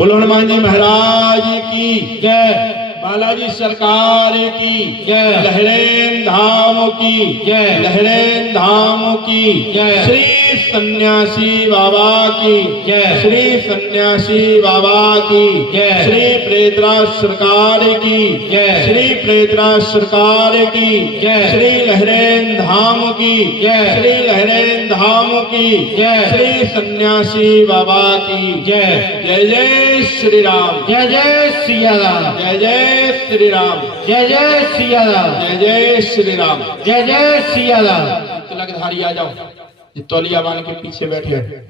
बोलो हनुमान जी महाराज की जय, बालाजी सरकार की जय, लहरें धाम की जय, लहरें धाम की जय, श्री सन्यासी बाबा की जय, श्री सन्यासी बाबा की जय, श्री प्रेतराज सरकार की जय, श्री प्रेतराज सरकार की जय, श्री लहरें धाम की जय, श्री लहरें धाम की जय, श्री सन्यासी बाबा की जय। जय जय श्री राम, जय जय सिया राम, जय जय श्री राम, जय जय सिया राम, जय जय श्री राम। जय जय सिया राम। तिलकधारी आ जाओ, ये तौलिया बांध के पीछे बैठे हैं।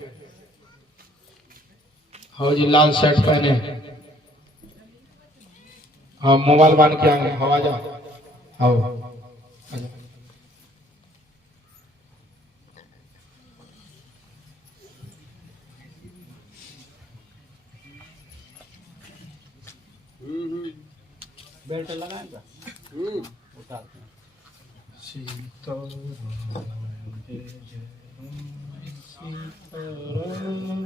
हाँ जी, लाल शर्ट पहने, हाँ मोबाइल बांध के आए, हाँ आ जाओ, आओ आ जाओ। बेल्ट लगाएगा उतारते हैं। सीताराम जय जय राम, सीताराम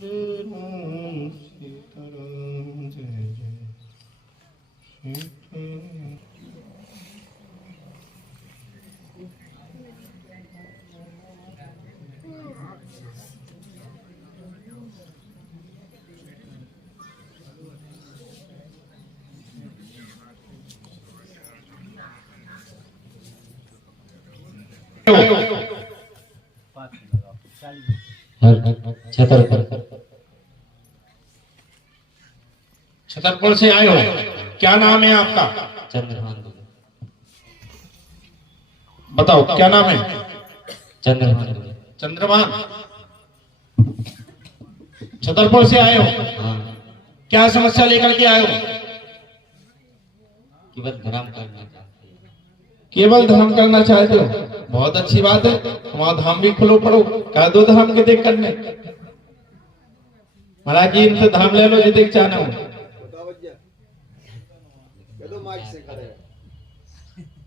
जय राम, सीताराम जय जय सीताराम। छतरपुर से आए हो, क्या नाम है आपका? चंद्रभान। बताओ क्या नाम है? चंद्रभान। चंद्रभान। छतरपुर से आए हो, हाँ, क्या समस्या लेकर के आए हो? केवल धर्म करना चाहते हैं। केवल धर्म करना चाहते हो, बहुत अच्छी बात है। वहां धाम भी खुलो पड़ो, कह दो धर्म के देख करने। महाराज जी इनसे धाम ले लो जो देख चाहना हो।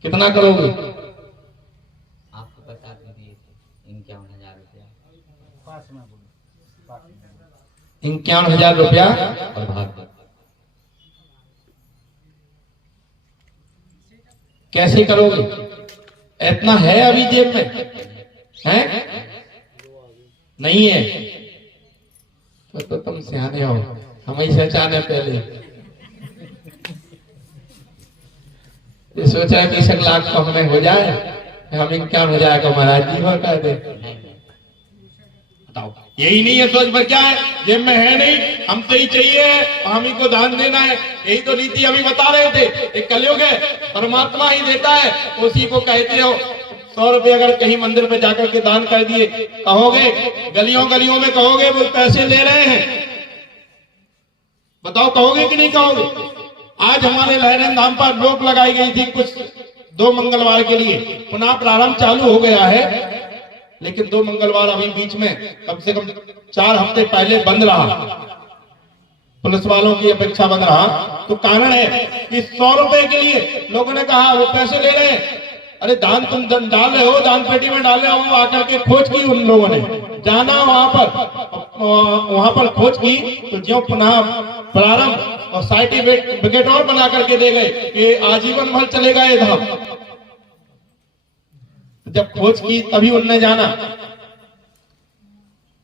कितना करोगे? आपको बता दिए थे 51,000 रुपया। 51,000 रुपया और भाग कैसे करोगे? इतना है अभी जेब में है? नहीं है तो तुम सियाने हो, हम ही सचाने पहले ये सोचा कि 1 लाख तो हमें हो जाए, हमें क्या हो जाएगा महाराज जी हो कह दे। बताओ, यही नहीं है सोच पर क्या है? जेब में है नहीं, हम तो ही चाहिए, हम ही को दान देना है। यही तो नीति अभी बता रहे थे। एक कलयुग है, परमात्मा ही देता है, उसी को कहते हो। 100 रुपये अगर कहीं मंदिर में जाकर के दान कर दिए, कहोगे गलियों गलियों में कहोगे वो पैसे ले रहे हैं? बताओ कहोगे कि नहीं कहोगे? आज हमारे लहरें धाम पर रोक लगाई गई थी कुछ 2 मंगलवार के लिए, पुनः प्रारंभ चालू हो गया है, लेकिन 2 मंगलवार अभी बीच में कम से कम 4 हफ्ते पहले बंद रहा, पुलिस वालों की अपेक्षा बंद रहा। तो कारण है कि 100 रुपए के लिए लोगों ने कहा वो पैसे ले रहे हैं। अरे दान तुम डाल रहे हो, दान पेटी में डाल रहे हो। वो आकर के खोज की उन लोगों ने, जाना वहां पर खोज की तो जो पुनः प्रारंभ और सर्टिफिकेट और बना करके दे गए कि आजीवन भर चलेगा ये धाम। जब खोज की तभी उनने जाना,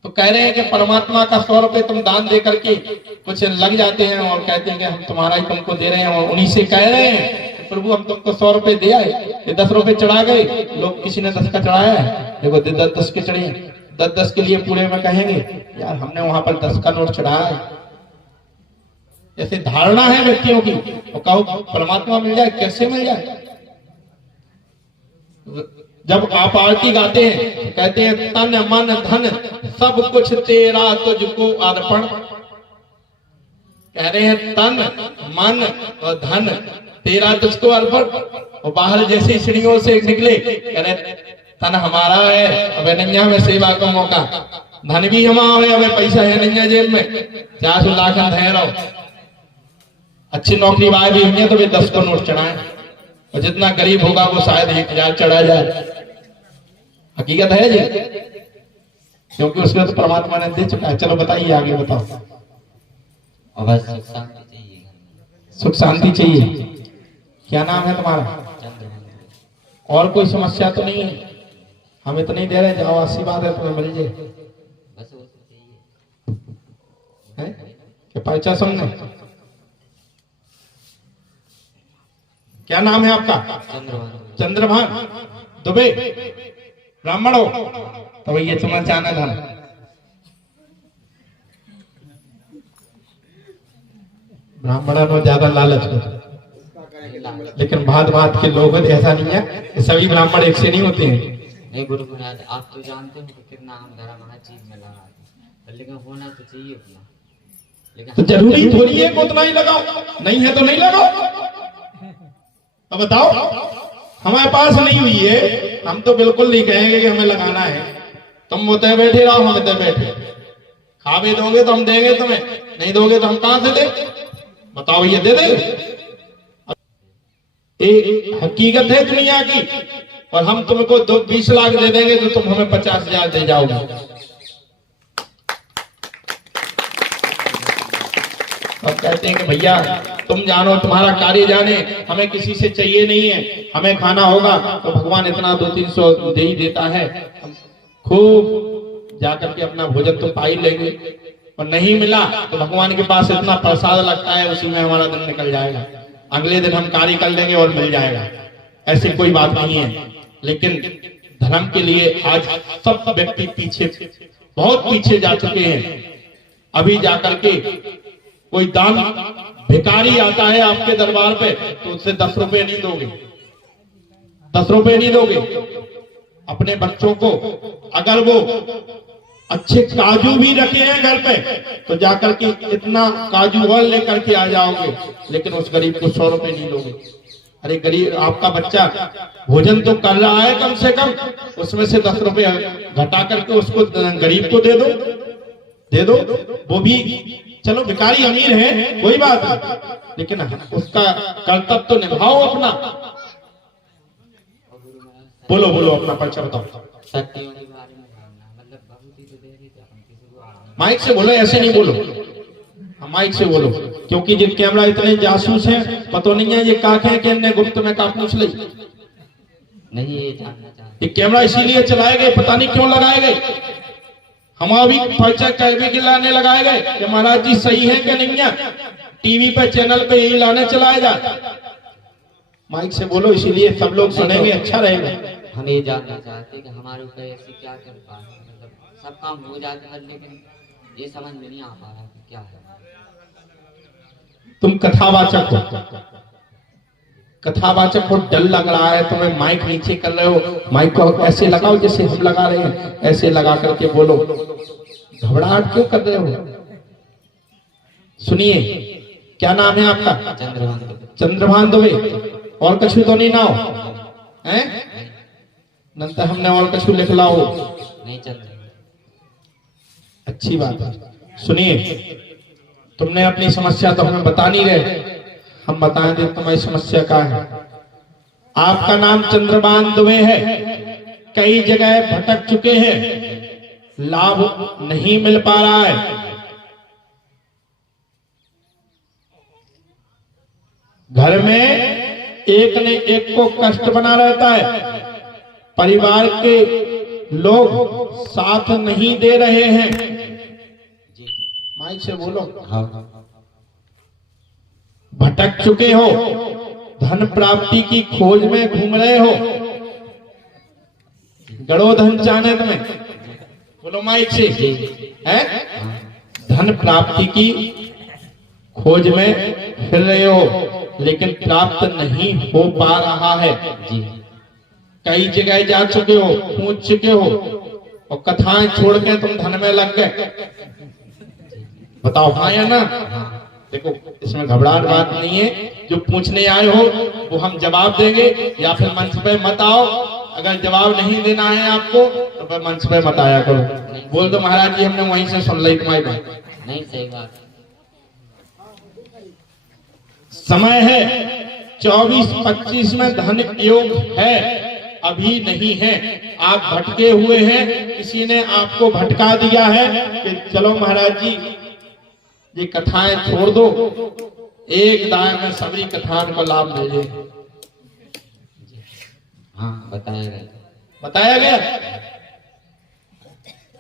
तो कह रहे हैं कि परमात्मा का 100 रुपए तुम दान दे करके कुछ लग जाते हैं और कहते हैं कि हम तुम्हारा ही तुमको दे रहे हैं। और उन्हीं से कह रहे हैं कि प्रभु हम तुमको 100 रुपए दे आए, ये 10 रुपए चढ़ा गए। लोग किसी ने 10 का चढ़ाया है, देखो 10 के चढ़े, 10 के लिए पूरे में कहेंगे यार हमने वहां पर 10 का नोट चढ़ाया है। ऐसे धारणा है व्यक्तियों की। और कहो परमात्मा मिल जाए, कैसे मिल जाए? जब आप आरती गाते हैं तो कहते हैं तन मन धन सब कुछ तेरा तुझको अर्पण। कह रहे हैं तन मन और धन तेरा तुझको अर्पण। और बाहर जैसी सीढ़ियों से निकले, कह रहे तन हमारा है, अब नैया में सेवा का मौका, धन भी हमारा है, अब पैसा है नैया जेब में, 400 लाख है रहो। अच्छी नौकरी वाले भी होंगे तो वे 10 को नोट चढ़ाएं, और जितना गरीब होगा वो शायद 1,000 चढ़ा जाए। हकीकत है जी, क्योंकि उसमें तो परमात्मा ने दे चुका है। चलो बताइए आगे बताओ। और बस सुख शांति चाहिए घर में। सुख शांति चाहिए। क्या नाम है तुम्हारा? चंद्रभान। और कोई समस्या तो नहीं है? हम इतने दे रहे, जाओ आशीर्वाद है तुम्हें मिल जाए। बस वो तो चाहिए। है कि पर्चा सुनने? क्या नाम है आपका? चंद्रभान। चंद्रभान दुबे, ब्राह्मण हो तो ये तुम्हें जाना था। ब्राह्मणों में ज्यादा लालच हो, लेकिन भात भात के लोग ऐसा नहीं है कि सभी ब्राह्मण एक से नहीं होते हैं। नहीं गुरु महाराज, आप तो जानते हो कि कितना हम धर्म हर चीज में लगा है, लेकिन होना तो चाहिए उतना। लेकिन तो जरूरी थोड़ी है कि उतना ही लगाओ, नहीं है तो नहीं लगाओ। तो बताओ, हमारे पास नहीं हुई है, हम तो बिल्कुल नहीं कहेंगे कि हमें लगाना है। तुम उतरे बैठे रहो, हम इतने बैठे। खा भी दोगे तो हम देंगे तुम्हें, नहीं दोगे तो हम कहां से दें? बताओ, ये दे दे। एक हकीकत है दुनिया की, और हम तुमको 20 लाख दे देंगे तो तुम हमें 50,000 दे जाओगे। और कहते हैं कि भैया तुम जानो, तुम्हारा कार्य जाने, हमें किसी से चाहिए नहीं है, हमें खाना होगा तो भगवान इतना 200-300 दे ही देता है, खूब जाकर के अपना भोजन तो पा ही लेंगे। और नहीं मिला तो भगवान के पास इतना प्रसाद लगता है, उसी में हमारा दिन निकल जाएगा। अगले दिन हम कार्य कर लेंगे और मिल जाएगा। ऐसी कोई बात नहीं है। लेकिन धर्म के लिए आज सब व्यक्ति पीछे, बहुत पीछे जा चुके हैं। अभी जाकर के कोई दान भिखारी आता है आपके दरबार पे तो उससे 10 रुपए नहीं दोगे, 10 रुपए नहीं दोगे। अपने बच्चों को अगर वो अच्छे काजू भी रखे हैं घर पे तो जाकर के इतना काजू और लेकर के आ जाओगे, लेकिन उस गरीब को 100 रुपए नहीं दोगे। अरे गरीब, आपका बच्चा भोजन तो कर रहा है कम से कम, उसमें से 10 रुपए घटा करके उसको गरीब को दे दो, दे दो। वो भी चलो भिखारी अमीर है कोई बात नहीं, लेकिन उसका कर्तव्य तो निभाओ अपना। बोलो बोलो, अपना परिचय बताओ। शक्तियों के बारे में जानना, मतलब भगवती तो दे रही थी, अपन किसी को आराम। माइक से बोलो, ऐसे नहीं बोलो, माइक से बोलो, क्योंकि ये कैमरा इतने जासूस हैं, पता नहीं है ये काके हैं कि इनने गुप्त में का पूछ ली। नहीं, ये जानना चाहते। ये कैमरा इसीलिए चलाए गए, पता नहीं क्यों लगाए गए। हम अभी परिचय कहने के लाने लगाए गए कि महाराज जी सही है कि नहीं है, टीवी पे चैनल पे यही लाने चलाए जा। माइक से बोलो, इसीलिए सब लोग सुनेंगे, अच्छा रहेगा। हम ये जानना चाहते हैं कि हमारे ऊपर ऐसी क्या कृपा है, मतलब सब काम हो जाते हैं, लेकिन ये समझ में नहीं आ पा रहा कि क्या है। तुम कथावाचक हो, कथावाचक को डर लग रहा है तुम्हें, माइक नीचे कर रहे हो, माइक को ऐसे लगाओ जैसे हम लगा रहे हैं, ऐसे लगा करके बोलो। घबराहट क्यों कर रहे हो? सुनिए, क्या नाम है आपका? चंद्रभान। चंद्रभान दुबे। और कछु तो नहीं ना हो हैं? नंतर हमने और कछु लिख ला हो। नहीं चंद्र। अच्छी बात है। सुनिए, तुमने अपनी समस्या तो हमें बता नहीं रहे, हम बताएं दे तुम्हारी समस्या क्या है। आपका नाम चंद्रभान दुबे है, कई जगह भटक चुके हैं, लाभ नहीं मिल पा रहा है। घर में एक ने एक को कष्ट बना रहता है, परिवार के लोग साथ नहीं दे रहे हैं। माइक से बोलो। हाँ। भटक चुके हो, धन प्राप्ति की खोज में घूम रहे हो, गड़ो धन चाहने तुम्हें, बोलो माइक से, है धन प्राप्ति की खोज में फिर रहे हो, लेकिन प्राप्त नहीं हो पा रहा है। कई जगह जा चुके हो, पूछ चुके हो, और कथाएं छोड़ के तुम धन में लग गए। बताओ हाँ या ना? देखो, इसमें घबराहट बात नहीं है। जो पूछने आए हो वो हम जवाब देंगे, या फिर मंच पे मत आओ। अगर जवाब नहीं देना है आपको तो फिर मंच पे मत आया करो। बोल दो महाराज जी हमने वहीं से सुन ली तुम्हारी बात। नहीं, सही बात। समय है 24-25 में धन योग है, अभी नहीं है। आप भटके हुए हैं, किसी ने आपको भटका दिया है कि चलो महाराज जी ये कथाएं छोड़ दो, एक दाय में सभी कथाओं को लाभ मिल जाए। हाँ बताया गया। बताया गया,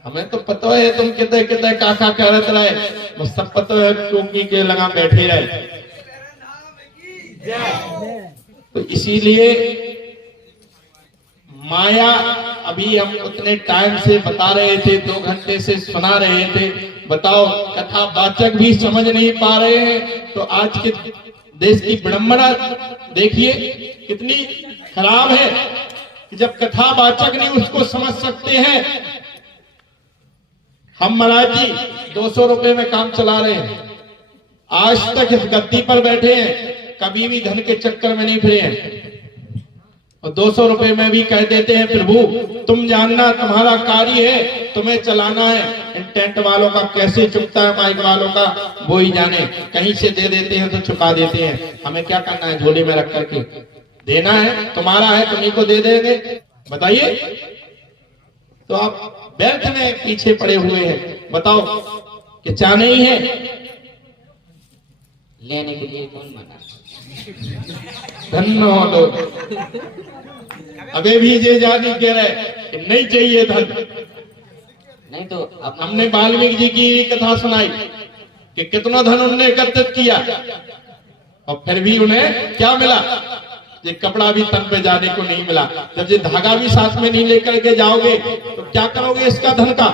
हमें तो पता है तुम कितने कितने काका करत रहे, वो सब पता है, टोपी के लगा बैठे रहे। तो इसीलिए माया अभी हम उतने टाइम से बता रहे थे, 2 घंटे से सुना रहे थे, बताओ कथा वाचक भी समझ नहीं पा रहे हैं। तो आज के देश की विडंबना देखिए कितनी खराब है कि जब कथा वाचक नहीं उसको समझ सकते हैं। हम महाराज जी 200 रुपए में काम चला रहे हैं, आज तक इस गद्दी पर बैठे हैं, कभी भी धन के चक्कर में नहीं फिरे हैं। और 200 रुपए में भी कह देते हैं प्रभु तुम जानना, तुम्हारा कार्य है, तुम्हें चलाना है। इन टेंट वालों का कैसे चुकता है, माइक वालों का वो ही जाने, कहीं से दे देते हैं तो चुका देते हैं। हमें क्या करना है, झोले में रख करके देना है, तुम्हारा है तुम्हीं को दे देंगे। बताइए, तो आप व्यर्थ में पीछे पड़े हुए हैं। बताओ कि चाह नहीं है लेने के लिए कौन मना? धन्य हो लोग, अबे भी ये जानी कह रहे कि नहीं चाहिए धन। नहीं तो अब हमने वाल्मीकि जी की कथा सुनाई कि कितना धन उन्होंने एकत्रित किया और फिर भी उन्हें क्या मिला, ये कपड़ा भी तन पे जाने को नहीं मिला। जब ये धागा भी साथ में नहीं लेकर के जाओगे तो क्या करोगे इसका धन का?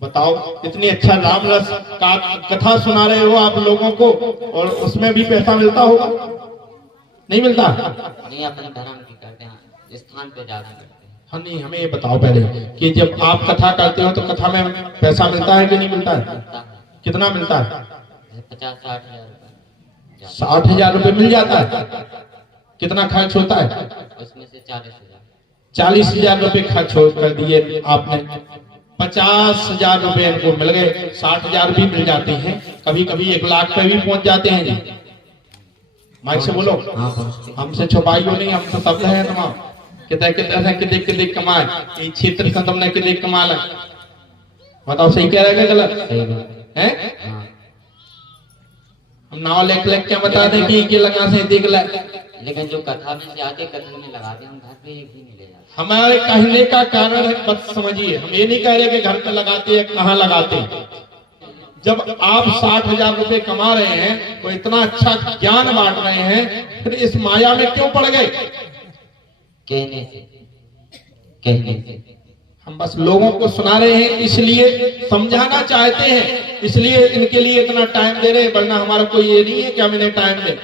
बताओ, इतनी अच्छा राम रस का कथा सुना रहे हो आप लोगों को और उसमें भी पैसा मिलता होगा? नहीं मिलता। नहीं, अपने धर्म की करते हैं, स्थान पे ज्यादा करते हैं। हाँ नहीं, हमें ये बताओ पहले कि जब आप कथा करते हो तो कथा में पैसा मिलता है कि नहीं मिलता है? कितना मिलता है? 50-60 हजार रुपए। 60,000 रुपए मिल जाता है। कितना खर्च होता है? उसमें से 40,000। 40,000 रुपए खर्च हो कर दिए आपने, 50,000 रुपए इनको मिल गए, 60,000 भी मिल जाते हैं, कभी कभी 1 लाख पे भी पहुंच जाते हैं जी। माइक से बोलो, हमसे छुपाइयो नहीं, हम तो सब है तमाम कितने कितने कमाए, इस क्षेत्र से तुमने कितने कमा ला। बताओ सही कह रहे हैं गलत है? हम नाव लेख क्या बता दें कि ये लगा से देख ले, लेकिन जो कथा में से आके कथा में लगाते हैं, हम घर पे एक भी नहीं ले जाते। हमारे कहने का कारण है, बस समझिए, हम ये नहीं कह रहे कि घर पे लगाते हैं, कहाँ लगाते हैं। जब आप 60,000 रुपए कमा रहे हैं तो इतना अच्छा ज्ञान बांट रहे हैं, फिर इस माया में क्यों पड़ गए? कहने से हम बस लोगों को सुना रहे हैं, इसलिए समझाना चाहते हैं, इसलिए इनके लिए इतना टाइम दे रहे हैं, वरना हमारा कोई ये नहीं है कि हम इन्हें टाइम दें।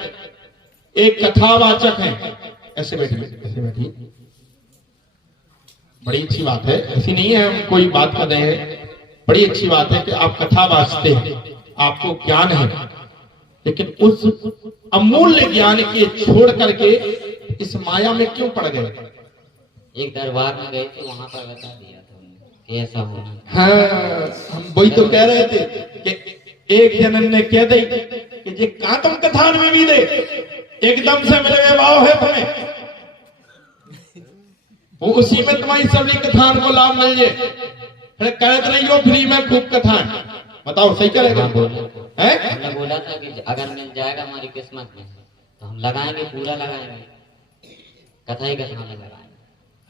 एक कथावाचक है, ऐसे बैठिए, बड़ी अच्छी बात है, ऐसी नहीं है हम कोई बात कर रहे हैं, बड़ी अच्छी बात है कि आप कथा वाचते हैं, आपको ज्ञान है, लेकिन उस अमूल्य ज्ञान के छोड़ करके इस माया में क्यों पड़ गए? एक दरबार में गए थे, वहां पर बता दिया था कि ऐसा होना। हाँ, हम वही तो कह रहे थे कि एक जनन ने कह दे कि ये कहा तुम कथान में भी दे, एकदम से मेरे भाव है तुम्हें, वो उसी में तुम्हारी सभी कथान को लाभ मिल जाए, फिर कहते नहीं हो फ्री में खूब कथान। बताओ सही करेगा? हमने बोला था कि अगर मिल जाएगा हमारी किस्मत में तो हम लगाएंगे, पूरा लगाएंगे, कथा ही कथा में लगाएंगे।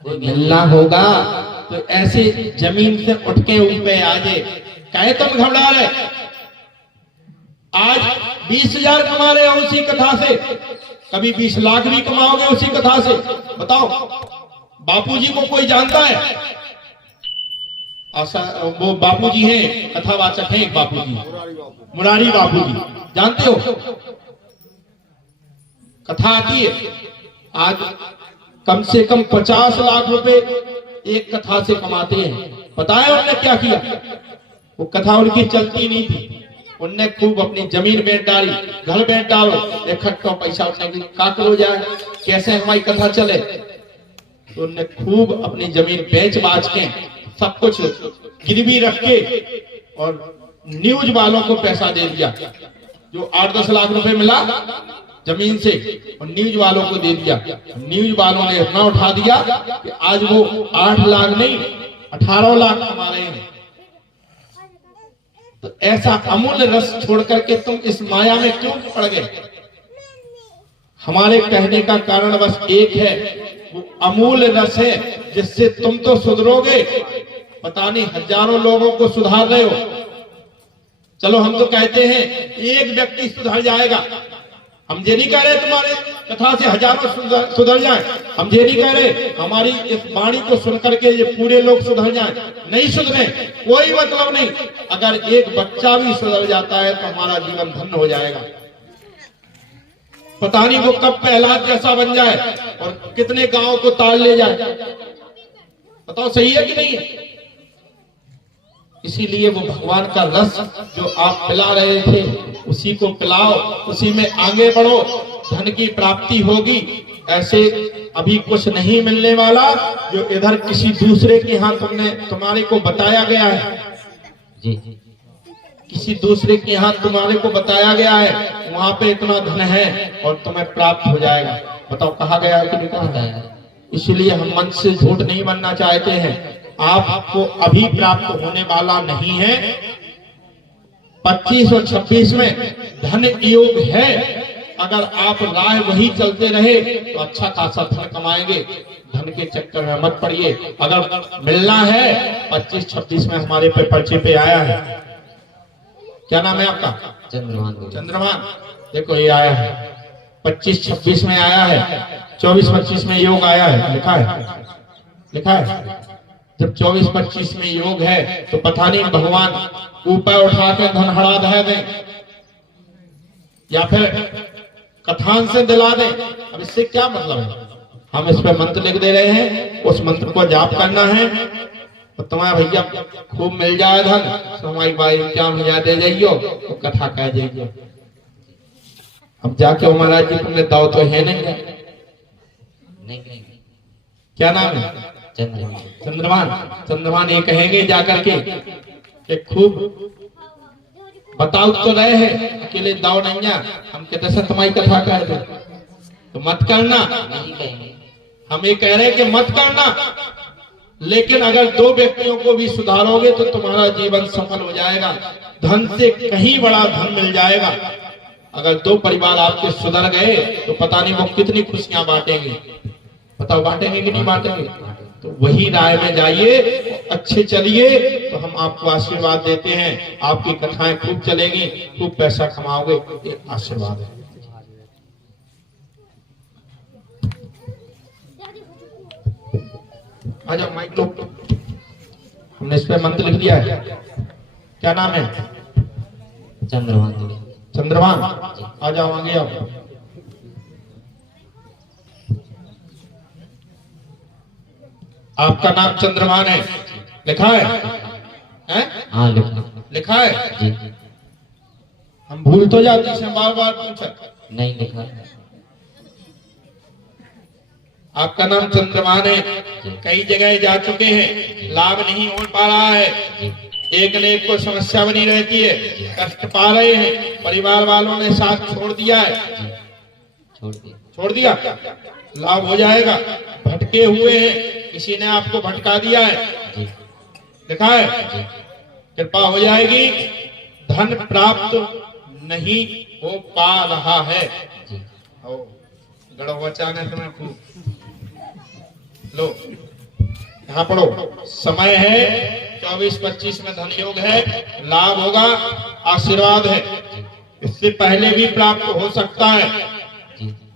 मिलना होगा तो ऐसे जमीन से उठ के ऊपर आ जाए, कहे तुम घबरा रहे, आज 20,000 कमा रहे हो उसी कथा से, कभी 20 लाख भी कमाओगे उसी कथा से। बताओ, बापूजी को कोई जानता है? वो बापूजी हैं, कथावाचक हैं, एक बापूजी, मुरारी बापूजी, जानते हो? कथा आती है, आज कम से कम 50 लाख रुपए एक कथा से कमाते हैं। पता है उन्होंने क्या किया? वो कथा उनकी चलती नहीं थी, उनने खूब अपनी जमीन बेच डाली, घर बेच डालो, इकट्ठा पैसा उठने का करो जाए, कैसे हमारी कथा चले। तो उनने खूब अपनी जमीन बेच बाच के, सब कुछ गिरवी रख के और न्यूज वालों को पैसा दे दिया। जो 8-10 लाख रुपए मिला जमीन से, और न्यूज वालों को दे दिया। न्यूज वालों ने इतना उठा दिया कि आज वो 8 लाख नहीं 18 लाख कमा रहे हैं। तो ऐसा अमूल्य रस छोड़ करके तुम इस माया में क्यों पड़ गए? हमारे कहने का कारण बस एक है, वो अमूल्य रस है जिससे तुम तो सुधरोगे, पता नहीं हजारों लोगों को सुधार रहे हो। चलो हम तो कहते हैं एक व्यक्ति सुधर जाएगा, हम ये नहीं कह रहे तुम्हारे कथा से हजारों सुधर जाएं, हम ये नहीं कह रहे हमारी इस वाणी को सुन करके ये पूरे लोग सुधर जाएं, नहीं सुधरे कोई मतलब नहीं। अगर एक बच्चा भी सुधर जाता है तो हमारा जीवन धन्य हो जाएगा। पता नहीं वो कब प्रहलाद जैसा बन जाए और कितने गांव को ताड़ ले जाए। बताओ सही है कि नहीं है? इसीलिए वो भगवान का रस जो आप पिला रहे थे उसी को पिलाओ, उसी में आगे बढ़ो, धन की प्राप्ति होगी। ऐसे अभी कुछ नहीं मिलने वाला जो इधर किसी दूसरे के यहाँ तुम्हारे को बताया गया है। जी किसी दूसरे के यहाँ तुम्हारे को बताया गया है वहां पे इतना धन है और तुम्हें प्राप्त हो जाएगा। बताओ कहा गया है कि नहीं कहा गया? इसलिए हम मन से झूठ नहीं बनना चाहते हैं। आपको अभी प्राप्त होने वाला नहीं है। 25 और 26 में धन योग है। अगर आप राह वही चलते रहे तो अच्छा खासा धन कमाएंगे। धन के चक्कर में मत पड़िए। अगर मिलना है 25-26 में हमारे पे पर्चे पे आया है। क्या नाम है आपका? चंद्रभान। चंद्रभान। देखो ये आया है 25-26 में आया है, 24-25 में योग आया है, लिखा है, लिखा है। जब 24-25 में योग है तो पता नहीं भगवान ऊपर उठा के धन हड़ा दे दें या फिर कथान से दिला दें। अब इससे क्या मतलब है? हम इस पे मंत्र लिख दे रहे हैं, उस मंत्र को जाप करना है तो तुम्हारा भैया खूब मिल जाए धन, तो हमारी भाई क्या भैया दे जाइयो तो कथा कह जाइयो। अब जाके महाराज जी तुमने दाव तो है नहीं। क्या नाम है? चंद्रभान। चंद्रभान ये कहेंगे जाकर के कि खूब बताओ तो रहे हैं, अकेले दाव नहीं है। हम कहते सर तुम्हारी कथा कह दो तो मत करना। हम ये कह रहे हैं कि मत करना, लेकिन अगर 2 व्यक्तियों को भी सुधारोगे तो तुम्हारा जीवन सफल हो जाएगा। धन से कहीं बड़ा धन मिल जाएगा। अगर 2 परिवार आपके सुधर गए तो पता नहीं वो कितनी खुशियां बांटेंगे। बताओ बांटेंगे कि नहीं बांटेंगे? तो वही राय में जाइए, अच्छे चलिए तो हम आपको आशीर्वाद देते हैं। आपकी कथाएं खूब चलेगी, खूब पैसा कमाओगे, ये आशीर्वाद है। आ जाओ माइक लो, हमने इस पे मंत्र लिख दिया है। क्या नाम है? चंद्रभान। चंद्रभान। आ जाओ आगे आओ। आपका नाम चंद्रभान है, लिखा है? हैं? हाँ लिखा है। जी। हम भूल तो जाते हैं, बार बार पूछा। नहीं लिखा। आपका नाम चंद्रभान है, कई जगह जा चुके हैं, लाभ नहीं हो पा रहा है। एक न एक को समस्या बनी रहती है, कष्ट पा रहे हैं, परिवार वालों ने साथ छोड़ दिया है। छोड़ दिया, लाभ हो जाएगा। भटके हुए हैं, किसी ने आपको भटका दिया है, लिखा है, कृपा हो जाएगी। धन प्राप्त नहीं हो पा रहा है। गड़ो बचाने तुम्हें खूब लो, यहाँ पढ़ो। समय है 24-25 में धन योग है, लाभ होगा, आशीर्वाद है। इससे पहले भी प्राप्त हो सकता है,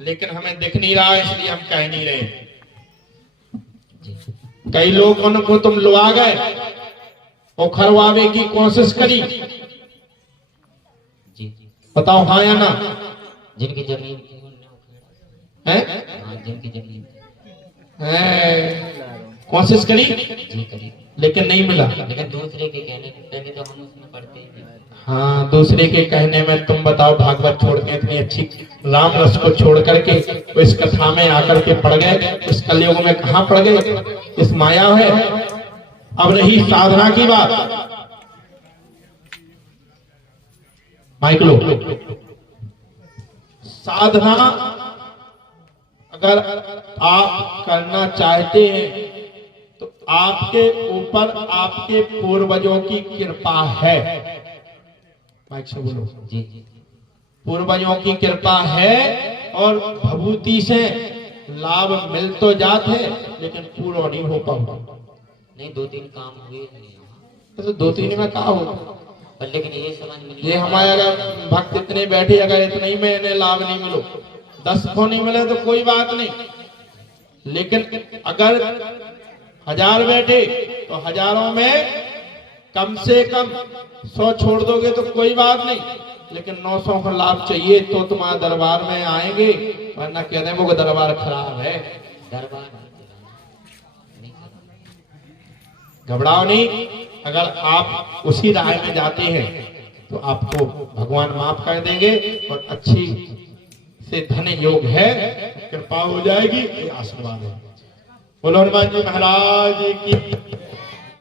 लेकिन हमें दिख नहीं रहा है इसलिए हम कह नहीं रहे। कई लोगों को तुम लुआ गए और खरवावे की कोशिश करी। बताओ हाँ या ना? जिनकी जमीन है, जिनकी जमीन कोशिश करी करी, लेकिन नहीं मिला। लेकिन दूसरे के कहने पहले तो हम उसमें पढ़ते हैं। हाँ, दूसरे के कहने में तुम बताओ, भागवत छोड़ के इतनी अच्छी राम रस को छोड़ करके इस कथा में आकर के पड़ गए। इस कलयुग में कहाँ पड़ गए? इस माया है। अब रही साधना की बात, माइक लो। साधना अगर आप करना चाहते हैं तो आपके ऊपर आपके पूर्वजों की कृपा है। माइक से बोलो। जी जी पूर्वजों की कृपा है और भभूति से लाभ मिल तो जाते लेकिन पूरा नहीं हो पाता। नहीं, 2-3 काम हुए नहीं यहाँ। तो 2-3 में कहा हो, पर लेकिन ये समझ में नहीं ये आ हमारे रहा। अगर भक्त इतने बैठे, अगर इतने ही में इन्हें लाभ नहीं मिलो, 10 को नहीं मिले तो कोई बात नहीं, लेकिन अगर 1000 बैठे तो हजारों में कम से कम 100 छोड़ दोगे तो कोई बात नहीं, लेकिन 900 का लाभ चाहिए तो तुम्हारे दरबार में आएंगे, वरना कहते हैं वो दरबार खराब है। दरबार नहीं चला। घबराओ नहीं, अगर आप उसी राह में जाते हैं तो आपको भगवान माफ कर देंगे और अच्छी से धन योग है, कृपा हो जाएगी, ये आशीर्वाद है। बोलो हनुमान जी महाराज की।